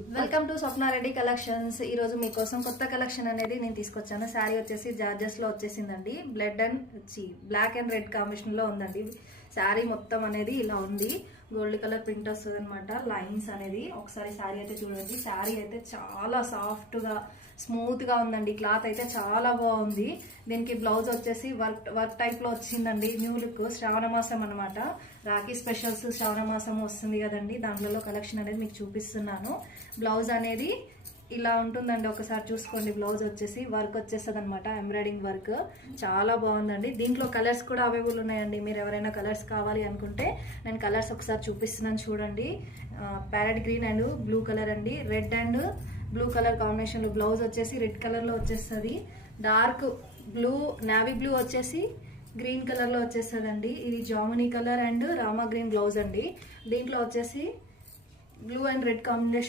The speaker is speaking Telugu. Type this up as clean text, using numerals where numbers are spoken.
Welcome to Swapna Reddy collections. ఈ రోజు మీకోసం కొత్త కలెక్షన్ అనేది నేను తీసుకొచ్చాను. శారీ వచ్చేసి జార్జెస్ లో వచ్చేసిందండి. బ్లాక్ అండ్ రెడ్ కాంబినేషన్ లో ఉందండి. శారీ మొత్తం అనేది ఇలా ఉంది. గోల్డ్ కలర్ ప్రింట్ వస్తుంది అనమాట. లైన్స్ అనేది ఒకసారి శారీ అయితే చూడండి. శారీ అయితే చాలా సాఫ్ట్ గా స్మూత్ గా ఉందండి. క్లాత్ అయితే చాలా బాగుంది. దీనికి బ్లౌజ్ వచ్చేసి వర్క్ టైప్ లో వచ్చిందండి. న్యూ లుక్ శ్రావణ మాసం అనమాట. రాఖీ స్పెషల్స్ శ్రావణ మాసం వస్తుంది కదండి. దాంట్లో కలెక్షన్ అనేది మీకు చూపిస్తున్నాను. బ్లౌజ్ అనేది ఇలా ఉంటుందండి. ఒకసారి చూసుకోండి. బ్లౌజ్ వచ్చేసి వర్క్ వచ్చేస్తుంది అనమాట. ఎంబ్రాయిడింగ్ వర్క్ చాలా బాగుందండి. దీంట్లో కలర్స్ కూడా అవైలబుల్ ఉన్నాయండి. మీరు ఎవరైనా కలర్స్ కావాలి అనుకుంటే నేను కలర్స్ ఒకసారి చూపిస్తున్నాను చూడండి. Parrot green and blue colour అండి. Red and blue colour combination లో బ్లౌజ్ వచ్చేసి రెడ్ కలర్ లో వచ్చేస్తుంది. డార్క్ బ్లూ నావీ బ్లూ వచ్చేసి గ్రీన్ కలర్ లో వచ్చేస్తుందండి. ఇది జామునీ colour and Rama green blouse అండి. దీంట్లో వచ్చేసి బ్లూ అండ్ రెడ్ కాంబినేషన్